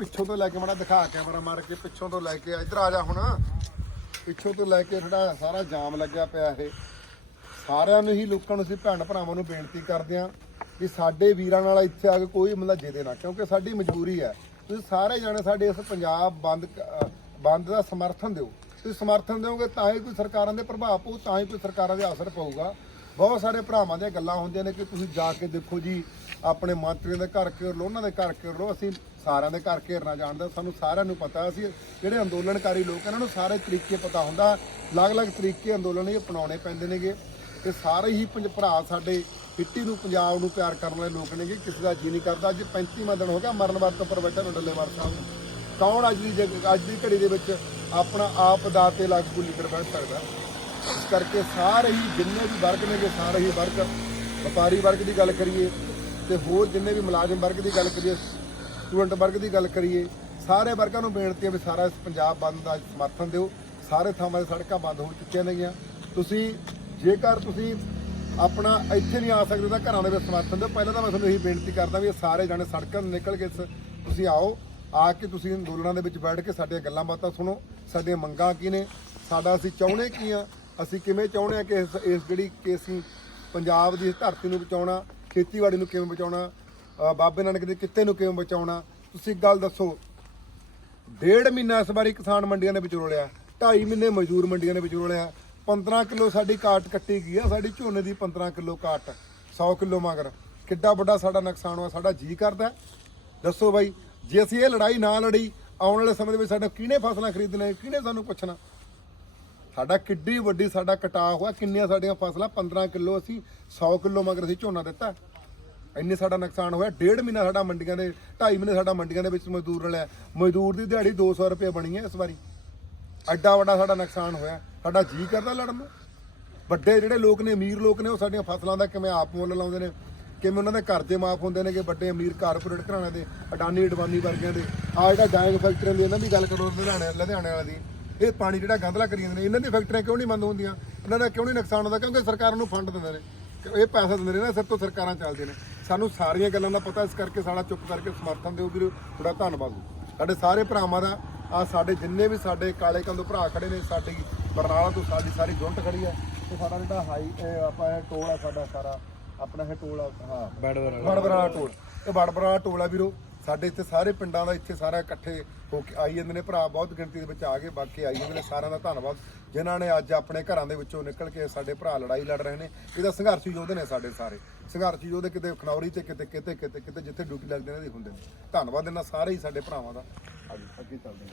ਪਿੱਛੋਂ ਤੋਂ ਲੈ ਕੇ ਮਾੜਾ ਦਿਖਾ ਕੈਮਰਾ ਮਾਰ ਕੇ ਪਿੱਛੋਂ ਤੋਂ ਲੈ ਕੇ ਇੱਧਰ ਆ ਜਾ ਹੁਣ। ਪਿੱਛੋਂ ਤੋਂ ਲੈ ਕੇ ਥੋੜਾ ਸਾਰਾ ਜਾਮ ਲੱਗਿਆ ਪਿਆ ਇਹ। ਸਾਰਿਆਂ ਨੂੰ ਹੀ ਲੋਕਾਂ ਨੂੰ ਅਸੀਂ ਭੈਣ ਭਰਾਵਾਂ ਨੂੰ ਬੇਨਤੀ ਕਰਦੇ ਹਾਂ ਵੀ ਸਾਡੇ ਵੀਰਾਂ ਨਾਲ ਇੱਥੇ ਆ ਕੇ ਕੋਈ ਮਤਲਬ ਜਿਹਦੇ ਨਾ, ਕਿਉਂਕਿ ਸਾਡੀ ਮਜਬੂਰੀ ਹੈ। ਤੁਸੀਂ ਸਾਰੇ ਜਾਣੇ ਸਾਡੇ ਇਸ ਪੰਜਾਬ ਬੰਦ ਬੰਦ ਦਾ ਸਮਰਥਨ ਦਿਓ। ਤੁਸੀਂ ਸਮਰਥਨ ਦਿਓਗੇ ਤਾਂ ਹੀ ਕੋਈ ਸਰਕਾਰਾਂ ਦੇ ਪ੍ਰਭਾਵ ਪਊ, ਤਾਂ ਹੀ ਕੋਈ ਸਰਕਾਰਾਂ ਦੇ ਅਸਰ ਪਊਗਾ। ਬਹੁਤ ਸਾਰੇ ਭਰਾਵਾਂ ਦੀਆਂ ਗੱਲਾਂ ਹੁੰਦੀਆਂ ਨੇ ਕਿ ਤੁਸੀਂ ਜਾ ਕੇ ਦੇਖੋ ਜੀ, ਆਪਣੇ ਮੰਤਰੀਆਂ ਦੇ ਘਰ ਘੇਰ ਲਓ, ਉਹਨਾਂ ਦੇ ਘਰ ਘੇਰ ਲਓ, ਅਸੀਂ ਸਾਰਿਆਂ ਦੇ ਘਰ ਘੇਰਨਾ ਜਾਣਦੇ, ਸਾਨੂੰ ਸਾਰਿਆਂ ਨੂੰ ਪਤਾ, ਅਸੀਂ ਜਿਹੜੇ ਅੰਦੋਲਨਕਾਰੀ ਲੋਕ ਇਹਨਾਂ ਨੂੰ ਸਾਰੇ ਤਰੀਕੇ ਪਤਾ ਹੁੰਦਾ, ਅਲੱਗ-ਅਲੱਗ ਤਰੀਕੇ ਅੰਦੋਲਨ ਇਹ ਅਪਣਾਉਣੇ ਪੈਂਦੇ ਨੇਗੇ ਤੇ ਸਾਰੇ ਹੀ ਪੰਜ ਭਰਾ ਸਾਡੇ ਮਿੱਟੀ ਨੂੰ, ਪੰਜਾਬ ਨੂੰ ਪਿਆਰ ਕਰਨ ਵਾਲੇ ਲੋਕ ਨੇਗੇ, ਕਿਸੇ ਦਾ ਜੀ ਨਹੀਂ ਕਰਦਾ। ਅੱਜ 35ਵਾਂ ਦਿਨ ਹੋ ਗਿਆ, ਮਰਨ ਵਰਤ ਉੱਪਰ ਬੈਠਾ ਡੱਲੇਵਾਲ ਸਾਹਿਬ ਨੂੰ। ਕੌਣ ਅੱਜ ਦੀ ਜਗ- ਅੱਜ ਦੀ ਘੜੀ ਦੇ ਵਿੱਚ ਆਪਣਾ ਆਪ ਦਾਤੇ ਲਾਗੂ ਲੀਡਰ ਬਣ ਸਕਦਾ? ਇਸ ਕਰਕੇ ਸਾਰੇ ਹੀ ਜਿੰਨੇ ਵੀ ਵਰਗ ਨੇਗੇ, ਸਾਰੇ ਹੀ ਵਰਗ, ਵਪਾਰੀ ਵਰਗ ਦੀ ਗੱਲ ਕਰੀਏ ਤੇ ਹੋਰ ਜਿੰਨੇ ਵੀ ਮੁਲਾਜ਼ਮ ਵਰਗ ਦੀ ਗੱਲ ਕਰੀਏ, ਸਟੂਡੈਂਟ ਵਰਗ ਦੀ ਗੱਲ ਕਰੀਏ, ਸਾਰੇ ਵਰਗਾਂ ਨੂੰ ਬੇਨਤੀ ਹੈ ਵੀ ਸਾਰਾ ਇਸ ਪੰਜਾਬ ਬੰਦ ਦਾ ਸਮਰਥਨ ਦਿਓ। ਸਾਰੇ ਥਾਵਾਂ 'ਤੇ ਸੜਕਾਂ ਬੰਦ ਹੋ ਚੁੱਕੀਆਂ ਨੇਗੀਆਂ। ਤੁਸੀਂ ਜੇਕਰ ਤੁਸੀਂ ਆਪਣਾ ਇੱਥੇ ਨਹੀਂ ਆ ਸਕਦੇ ਤਾਂ ਘਰਾਂ ਦੇ ਵਿੱਚ ਸਮਰਥਨ ਦਿਓ। ਪਹਿਲਾਂ ਤਾਂ ਮੈਂ ਤੁਹਾਨੂੰ ਇਹੀ ਬੇਨਤੀ ਕਰਦਾ ਵੀ ਇਹ ਸਾਰੇ ਜਾਣੇ ਸੜਕਾਂ 'ਤੇ ਨਿਕਲ ਕੇ ਸ- ਤੁਸੀਂ ਆਓ, ਆ ਕੇ ਤੁਸੀਂ ਅੰਦੋਲਨਾਂ ਦੇ ਵਿੱਚ ਬੈਠ ਕੇ ਸਾਡੀਆਂ ਗੱਲਾਂ ਬਾਤਾਂ ਸੁਣੋ। ਸਾਡੀਆਂ ਮੰਗਾਂ ਕੀ ਨੇ? ਸਾਡਾ ਅਸੀਂ ਚਾਹੁੰਦੇ ਕੀ ਆ? ਅਸੀਂ ਕਿਵੇਂ ਚਾਹੁੰਦੇ ਆ ਕਿ ਇਸ ਇਸ ਜਿਹੜੀ ਕਿ ਅਸੀਂ ਪੰਜਾਬ ਦੀ ਇਸ ਧਰਤੀ ਨੂੰ ਬਚਾਉਣਾ ਖੇਤੀਬਾੜੀ ਨੂੰ ਕਿਵੇਂ ਬਚਾਉਣਾ ਅ, ਬਾਬੇ ਨਾਨਕ ਦੇ ਕਿੱਤੇ ਨੂੰ ਕਿਵੇਂ ਬਚਾਉਣਾ ਤੁਸੀਂ ਇੱਕ ਗੱਲ ਦੱਸੋ। ਡੇਢ ਮਹੀਨਾ ਇਸ ਵਾਰੀ ਕਿਸਾਨ ਮੰਡੀਆਂ ਨੇ ਵਿੱਚ ਰੋਲਿਆ 2.5 ਮਹੀਨੇ ਮਜ਼ਦੂਰ ਮੰਡੀਆਂ ਨੇ ਵਿੱਚ ਰੋਲਿਆ 15 ਕਿਲੋ ਸਾਡੀ ਕਾਟ ਕੱਟੀ ਗਈ ਆ ਸਾਡੀ ਝੋਨੇ ਦੀ 15 ਕਿਲੋ ਕਾਟ 100 ਕਿਲੋ ਮਗਰ। ਕਿੱਡਾ ਵੱਡਾ ਸਾਡਾ ਨੁਕਸਾਨ ਹੋਇਆ ਸਾਡਾ ਜੀ ਕਰਦਾ ਹੈ? ਦੱਸੋ ਬਾਈ ਜੇ ਅਸੀਂ ਇਹ ਲੜਾਈ ਨਾ ਲੜੀ ਆਉਣ ਵਾਲੇ ਸਮੇਂ ਦੇ ਵਿੱਚ ਸਾਡਾ ਕਿਹਨੇ ਫਸਲਾਂ ਖਰੀਦਣਾ ਕਿਹਨੇ ਸਾਨੂੰ ਪੁੱਛਣਾ? ਸਾਡਾ ਕਿੱਡੀ ਵੱਡੀ ਸਾਡਾ ਕਟਾਅ ਹੋਇਆ, ਕਿੰਨੀਆਂ ਸਾਡੀਆਂ ਫਸਲਾਂ 15 ਕਿਲੋ ਅਸੀਂ 100 ਕਿਲੋ ਮਗਰ ਅਸੀਂ ਝੋਨਾ ਦਿੱਤਾ। ਇੰਨੇ ਸਾਡਾ ਨੁਕਸਾਨ ਹੋਇਆ, ਡੇਢ ਮਹੀਨਾ ਸਾਡਾ ਮੰਡੀਆਂ ਦੇ 2.5 ਮਹੀਨੇ ਸਾਡਾ ਮੰਡੀਆਂ ਦੇ ਵਿੱਚ ਮਜ਼ਦੂਰ ਰਲਿਆ। ਮਜ਼ਦੂਰ ਦੀ ਦਿਹਾੜੀ 200 ਰੁਪਏ ਬਣੀ ਹੈ ਇਸ ਵਾਰੀ। ਐਡਾ ਵੱਡਾ ਸਾਡਾ ਨੁਕਸਾਨ ਹੋਇਆ। ਸਾਡਾ ਜੀ ਕਰਦਾ ਲੜਨ ਨੂੰ। ਵੱਡੇ ਜਿਹੜੇ ਲੋਕ ਨੇ, ਅਮੀਰ ਲੋਕ ਨੇ, ਉਹ ਸਾਡੀਆਂ ਫਸਲਾਂ ਦਾ ਕਿਵੇਂ ਆਪ ਮੁੱਲ ਲਾਉਂਦੇ ਨੇ, ਕਿਵੇਂ ਉਹਨਾਂ ਦੇ ਘਰ ਦੇ ਮਾਫ ਹੁੰਦੇ ਨੇ ਕਿ ਵੱਡੇ ਅਮੀਰ ਕਾਰਪੋਰੇਟ ਘਰਾਣੇ ਦੇ, ਅਡਾਨੀ, ਅਡਵਾਨੀ ਵਰਗਿਆਂ ਦੇ। ਆ ਜਿਹੜਾ ਡਾਇੰਗ ਫੈਕਟਰੀਆਂ ਦੀ ਇਹਨਾਂ ਦੀ ਗੱਲ ਕਰੋ ਲੁਧਿਆਣੇ ਲੁਧਿਆਣੇ ਵਾਲੀ ਦੀ। ਇਹ ਪਾਣੀ ਜਿਹੜਾ ਗੰਦਲਾ ਕਰੀ ਜਾਂਦੇ ਨੇ ਇਹਨਾਂ ਦੀ ਫੈਕਟਰੀਆਂ ਕਿਉਂ ਨਹੀਂ ਬੰਦ ਹੁੰਦੀਆਂ? ਇਹਨਾਂ ਦਾ ਕਿਉਂ ਨਹੀਂ ਨੁਕਸਾਨ ਹੁੰਦਾ? ਕਿਉਂਕਿ ਸਰਕਾਰ ਨੂੰ ਫੰਡ ਦਿੰਦੇ ਨੇ। ਇਹ ਪੈਸਾ ਦਿੰਦੇ ਨੇ ਨਾ ਸਿਰ ਤੋਂ ਸਰਕਾਰਾਂ ਚੱਲਦੀਆਂ ਨੇ। ਸਾਨੂੰ ਸਾਰੀਆਂ ਗੱਲਾਂ ਦਾ ਪਤਾ ਇਸ ਕਰਕੇ ਸਾਡਾ ਚੁੱਪ ਕਰਕੇ ਸਮਰਥਨ ਦਿਓ ਵੀਰੋ। ਤੁਹਾਡਾ ਧੰਨਵਾਦ ਸਾਡੇ ਸਾਰੇ ਭਰਾਵਾਂ ਦਾ ਆ ਸਾਡੇ ਜਿੰਨੇ ਵੀ ਸਾਡੇ ਕਾਲੇ ਕੰਦੋ ਭਰਾ ਖੜੇ ਨੇ ਸਾਡੀ ਬਰਨਾਲਾ ਤੋਂ ਸਾਡੀ ਸਾਰੀ ਜੁੰਟ ਖੜੀ ਹੈ ਤੇ ਸਾਡਾ ਜਿਹੜਾ ਹਾਈ ਆਪਾਂ ਇਹ ਟੋਲ ਆ ਸਾਡਾ ਸਾਰਾ ਆਪਣਾ ਇਹ ਟੋਲ ਆ ਹਾਂ। ਬੜਬੜਾ ਟੋਲ। ਇਹ ਬੜਬੜਾ ਟੋਲ ਆ ਵੀਰੋ। ਸਾਡੇ ਇੱਥੇ ਸਾਰੇ ਪਿੰਡਾਂ ਦਾ ਇੱਥੇ ਸਾਰਾ ਇਕੱਠੇ ਹੋ ਕੇ ਆਈ ਜਾਂਦੇ ਨੇ। ਭਰਾ ਬਹੁਤ ਗਿਣਤੀ ਦੇ ਵਿੱਚ ਆ ਗਏ ਬਾਕੀ ਆਈ ਜਾਂਦੇ ਨੇ। ਸਾਰਿਆਂ ਦਾ ਧੰਨਵਾਦ। ਜਿਨ੍ਹਾਂ ਨੇ ਅੱਜ ਆਪਣੇ ਘਰਾਂ ਦੇ ਵਿੱਚੋਂ ਨਿਕਲ ਕੇ ਸਾਡੇ ਭਰਾ ਲੜਾਈ ਲੜ ਰਹੇ ਨੇ। ਇਹਦਾ ਸੰਘਰਸ਼ੀ ਯੋਧੇ ਨੇ ਸਾਡੇ ਸਾਰੇ। ਸੰਘਰਸ਼ੀ ਯੋਧੇ ਕਿਤੇ ਖਨੌਰੀ ਤੇ ਕਿਤੇ ਕਿਤੇ ਕਿਤੇ ਕਿਤੇ ਜਿੱਥੇ ਡਿਊਟੀ ਲੱਗਦੇ ਨੇ ਇਹਦੇ ਹੁੰਦੇ ਨੇ। ਧੰਨਵਾਦ ਇਹਨਾਂ ਸਾਰੇ ਹੀ ਸਾਡੇ ਭਰਾਵਾਂ ਦਾ। ਅੱਗੇ ਅੱਗੇ ਚੱਲਦੇ ਨੇ